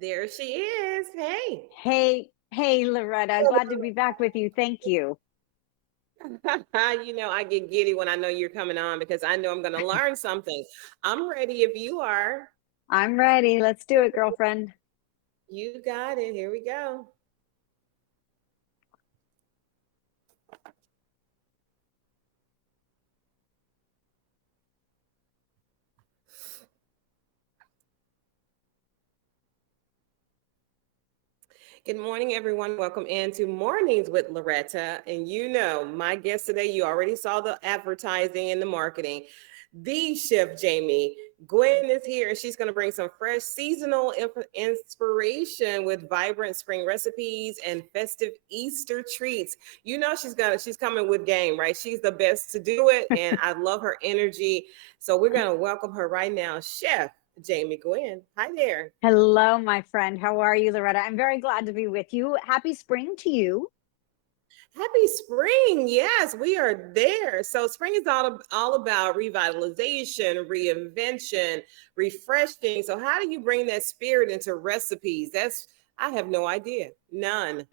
There she is. Hey. Hey, Loretta. Glad to be back with you. Thank you. I get giddy when I know you're coming on because I know I'm going to learn something. I'm ready if you are. I'm ready. Let's do it, girlfriend. You got it. Here we go. Good morning, everyone. Welcome into Mornings with Loretta. And my guest today, you already saw the advertising and the marketing. The Chef Jamie. Gwen is here and she's going to bring some fresh seasonal inspiration with vibrant spring recipes and festive Easter treats. She's coming with game, right? She's the best to do it and I love her energy. So we're going to welcome her right now, Chef Jamie Gwen. Hi there. Hello, my friend. How are you, Loretta? I'm very glad to be with you. Happy spring to you. Happy spring. Yes, we are there. So spring is all about revitalization, reinvention, refreshing. So how do you bring that spirit into recipes? I have no idea. None.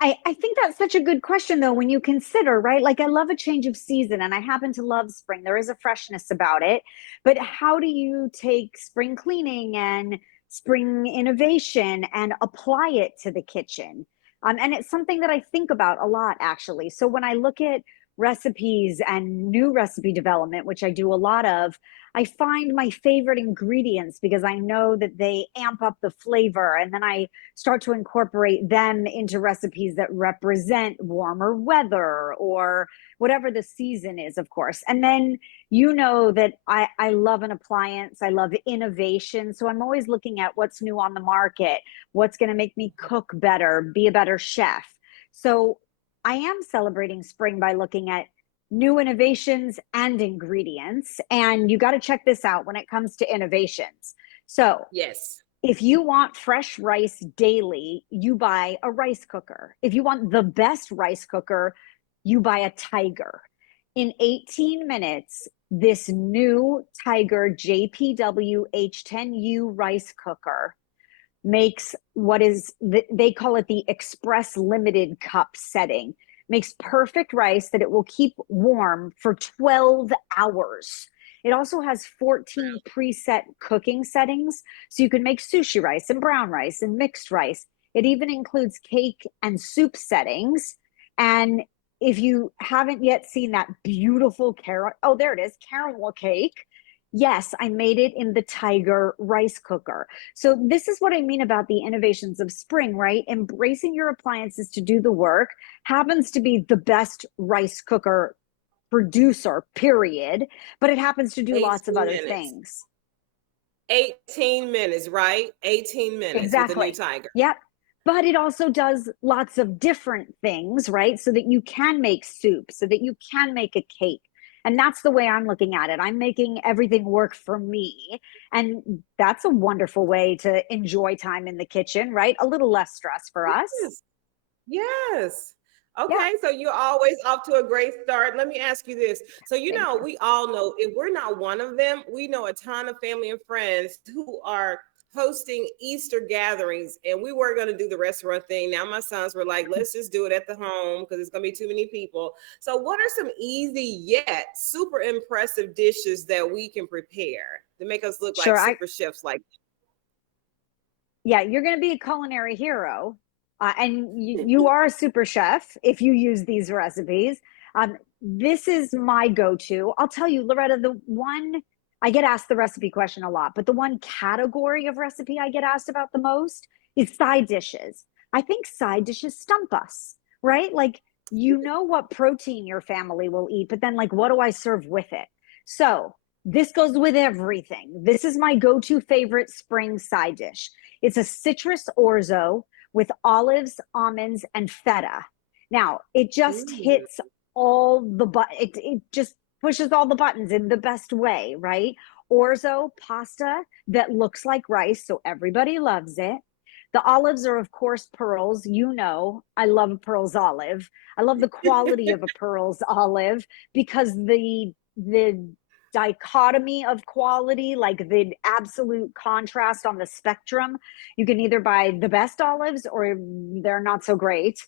I think that's such a good question, though, when you consider, right? Like, I love a change of season and I happen to love spring. There is a freshness about it. But how do you take spring cleaning and spring innovation and apply it to the kitchen? And it's something that I think about a lot, actually. So when I look at recipes and new recipe development, which I do a lot of, I find my favorite ingredients because I know that they amp up the flavor. And then I start to incorporate them into recipes that represent warmer weather or whatever the season is, of course. And then you know that I love an appliance, I love innovation. So I'm always looking at what's new on the market, what's going to make me cook better, be a better chef. So I am celebrating spring by looking at new innovations and ingredients. And you got to check this out when it comes to innovations. So, Yes. if you want fresh rice daily, you buy a rice cooker. If you want the best rice cooker, you buy a Tiger. In 18 minutes, this new Tiger JPW H10U rice cooker makes what is, they call it the express limited cup setting, makes perfect rice that it will keep warm for 12 hours. It also has 14 preset cooking settings, so you can make sushi rice and brown rice and mixed rice. It even includes cake and soup settings. And if you haven't yet seen that beautiful oh, there it is, caramel cake. Yes, I made it in the Tiger rice cooker. So this is what I mean about the innovations of spring, right? Embracing your appliances to do the work happens to be the best rice cooker producer, period. But it happens to do lots of 18 other minutes. things. 18 minutes, right? 18 minutes with the new Exactly. Tiger. Yep. But it also does lots of different things, right? So that you can make soup, so that you can make a cake. And that's the way I'm looking at it. I'm making everything work for me. And that's a wonderful way to enjoy time in the kitchen, right? A little less stress for us. Yes. Yes. Yeah. Okay, so you're always off to a great start. Let me ask you this. So, Thank you. we all know if we're not one of them, we know a ton of family and friends who are hosting Easter gatherings, and we were going to do the restaurant thing. Now, my sons were like, let's just do it at the home because it's going to be too many people. So, what are some easy yet super impressive dishes that we can prepare to make us look like Sure. super chefs like Yeah, you're going to be a culinary hero. And you are a super chef if you use these recipes. This is my go to. I'll tell you, Loretta, the one I get asked the recipe question a lot, but the one category of recipe I get asked about the most is side dishes. I think side dishes stump us, right? Like, you know what protein your family will eat, but then, like, what do I serve with it? So, this goes with everything. This is my go to favorite spring side dish. It's a citrus orzo with olives, almonds, and feta. Now, it just Mm, hits all the it just pushes all the buttons in the best way, right? Orzo pasta that looks like rice, so everybody loves it. The olives are, of course, pearls. You know, I love a pearls olive. I love the quality of a pearls olive because the dichotomy of quality, like the absolute contrast on the spectrum. You can either buy the best olives or they're not so great.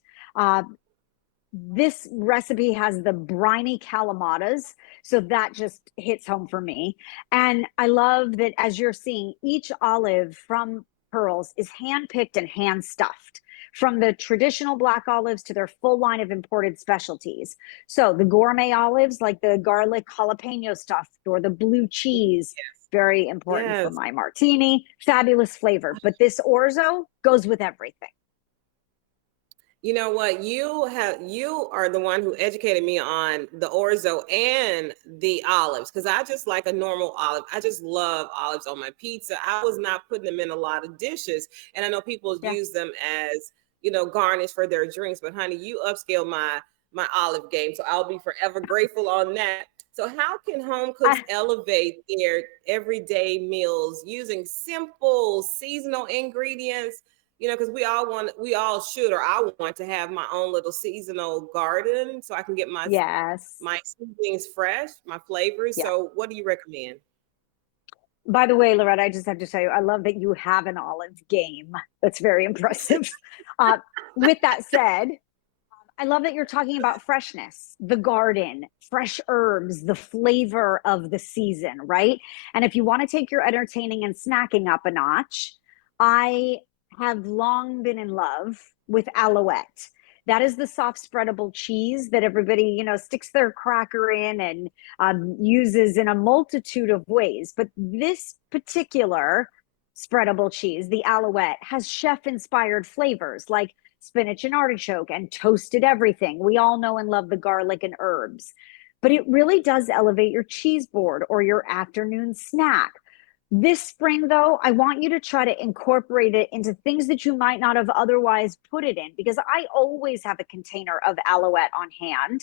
This recipe has the briny calamatas, so that just hits home for me. And I love that, as you're seeing, each olive from Pearls is hand-picked and hand-stuffed, from the traditional black olives to their full line of imported specialties. So the gourmet olives, like the garlic jalapeno stuffed or the blue cheese, very important for Yes. my martini, fabulous flavor. But this orzo goes with everything. You know what? You are the one who educated me on the orzo and the olives, because I just like a normal olive. I just love olives on my pizza. I was not putting them in a lot of dishes, and I know people Yeah. use them as, garnish for their drinks. But honey, you upscale my olive game, so I'll be forever grateful on that. So how can home cooks elevate their everyday meals using simple seasonal ingredients? Because we all should, or I want to have my own little seasonal garden so I can get my Yes. seasonings fresh, my flavors. Yeah. So what do you recommend? By the way, Loretta, I just have to tell you, I love that you have an olive game. That's very impressive. uh, with that said, I love that you're talking about freshness, the garden, fresh herbs, the flavor of the season, right? And if you want to take your entertaining and snacking up a notch, I have long been in love with Alouette. That is the soft spreadable cheese that everybody, sticks their cracker in and uses in a multitude of ways. But this particular spreadable cheese, the Alouette, has chef inspired flavors like spinach and artichoke and toasted everything. We all know and love the garlic and herbs, but it really does elevate your cheese board or your afternoon snack. This spring, though, I want you to try to incorporate it into things that you might not have otherwise put it in, because I always have a container of Alouette on hand.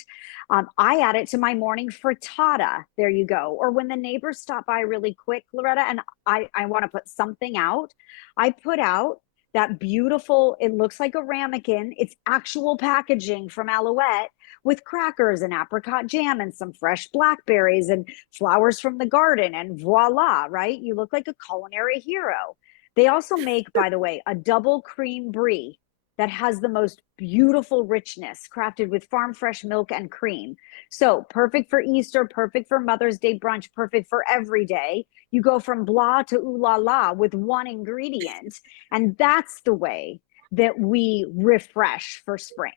I add it to my morning frittata. There you go. Or when the neighbors stop by really quick, Loretta, and I want to put something out, I put out that beautiful, it looks like a ramekin. It's actual packaging from Alouette with crackers and apricot jam and some fresh blackberries and flowers from the garden. And voila, right? You look like a culinary hero. They also make, by the way, a double cream brie that has the most beautiful richness, crafted with farm fresh milk and cream. So perfect for Easter, perfect for Mother's Day brunch, perfect for every day. You go from blah to ooh la la with one ingredient. And that's the way that we refresh for spring.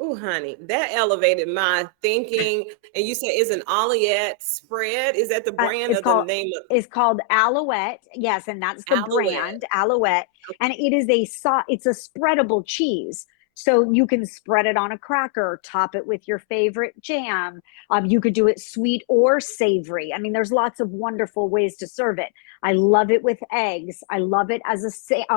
Oh, honey, that elevated my thinking. And you say is an Oliette spread? Is that the brand It's or the called name of it's called Alouette. Yes, and that's the Alouette? brand, Alouette. And it is it's a spreadable cheese. So you can spread it on a cracker, top it with your favorite jam. You could do it sweet or savory. I mean, there's lots of wonderful ways to serve it. I love it with eggs. I love it as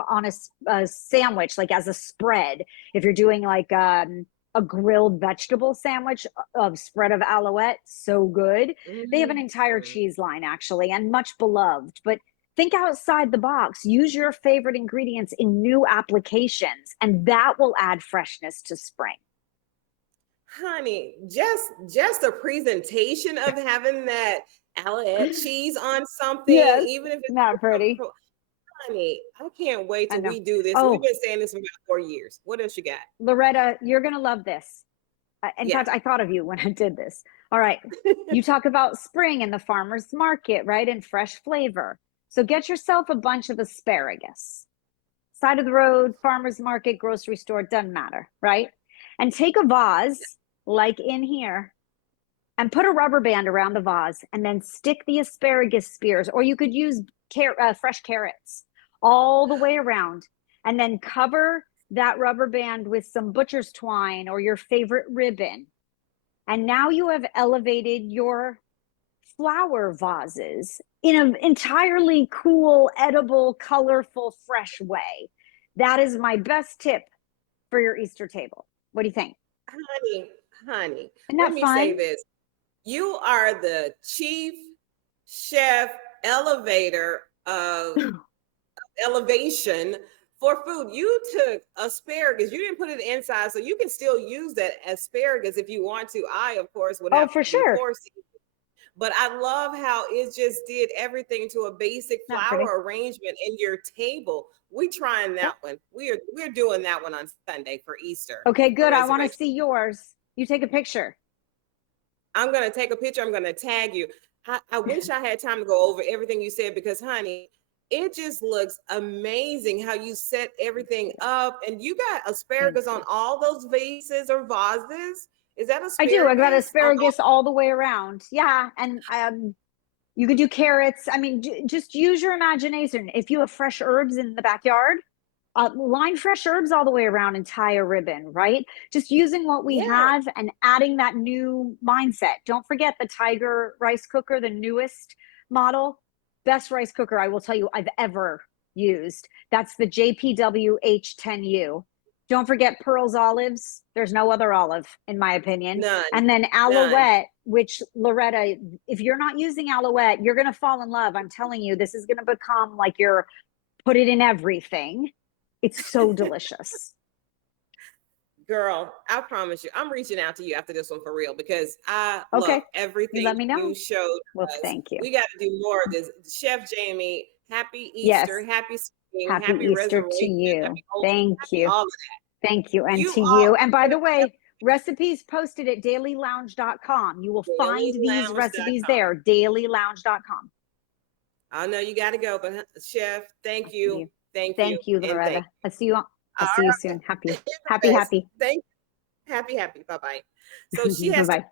on a sandwich, like as a spread. If you're doing like a grilled vegetable sandwich of spread of Alouette, so good. They have an entire Mm. cheese line, actually, and much beloved. But think outside the box. Use your favorite ingredients in new applications, and that will add freshness to spring. Honey, just a presentation of having that Alliette cheese on something, Yes, even if it's not pretty. honey, I can't wait I till know. we do this. We've Oh, been saying this for about 4 years. What else you got? Loretta, you're going to love this. In Yeah. fact, I thought of you when I did this. All right. You talk about spring and the farmer's market, right? And fresh flavor. So get yourself a bunch of asparagus. Side of the road, farmer's market, grocery store, doesn't matter, right? And take a vase like in here and put a rubber band around the vase and then stick the asparagus spears, or you could use fresh carrots all the way around, and then cover that rubber band with some butcher's twine or your favorite ribbon. And now you have elevated your flower vases in an entirely cool, edible, colorful, fresh way. That is my best tip for your Easter table. What do you think? Honey, Isn't let that me say fun? this. You are the chief chef elevator of elevation for food. You took asparagus, you didn't put it inside, so you can still use that asparagus if you want to. I, of course, would Oh, have for to do sure. 4 seasons. But I love how it just did everything to a basic Not pretty. flower arrangement in your table. We trying that one. We're doing that one on Sunday for Easter. Okay, A good. I want to reservation. see yours. You take a picture. I'm gonna take a picture. I'm gonna tag you. I wish I had time to go over everything you said because, honey, it just looks amazing how you set everything up, and you got asparagus on all those vases or vases. Is that I do. I got asparagus on all? asparagus all the way around. Yeah, and you could do carrots. I mean, just use your imagination. If you have fresh herbs in the backyard, line fresh herbs all the way around and tie a ribbon, right? Just using what we Yeah. have and adding that new mindset. Don't forget the Tiger rice cooker, the newest model. Best rice cooker I will tell you I've ever used. That's the JPW H10U. Don't forget Pearl's olives. There's no other olive, in my opinion. None. And then None. Alouette, which Loretta, if you're not using Alouette, you're going to fall in love. I'm telling you, this is going to become like your put it in everything. It's so delicious. Girl, I promise you, I'm reaching out to you after this one for real because I Okay. love everything You let me know. you showed Well, us. thank you. We got to do more of this. Chef Jamie, happy Yes. Easter, happy spring, Happy happy Easter to resurrection, you. happy Thank happy you. all of that. Thank you. And You to all you. And by the way, recipes posted at dailylounge.com. You will find these recipes there, dailylounge.com. I know you got to go, but Chef, thank you. Thank you. Thank you, Loretta. I'll see you All soon. Happy. Thank you. Happy. Happy. Bye-bye. So she has Bye-bye. to